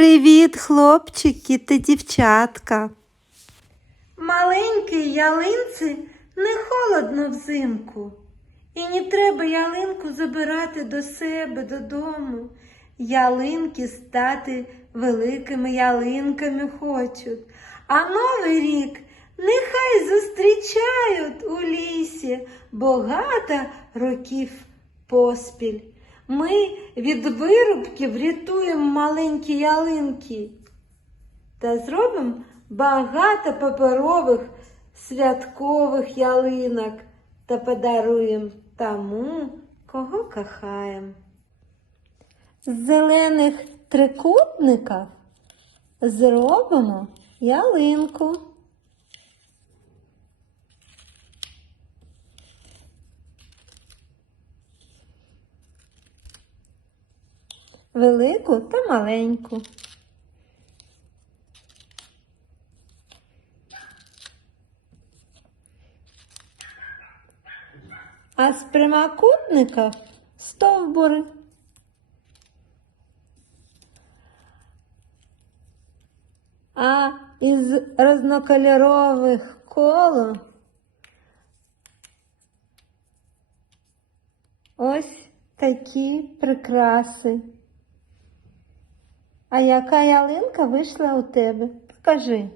Привіт, хлопчики та дівчатка. Маленькій ялинці не холодно взимку. І не треба ялинку забирати до себе додому. Ялинки стати великими ялинками хочуть. А новий рік нехай зустрічають у лісі багато років поспіль. Ми від вирубків рятуємо маленькі ялинки та зробимо багато паперових святкових ялинок та подаруємо тому, кого кохаємо. З зелених трикутників зробимо ялинку. Велику та маленьку. А з прямокутника стовбури. А із різнокольорових коло ось такі прикраси. А яка ялинка вийшла у тебе? Покажи.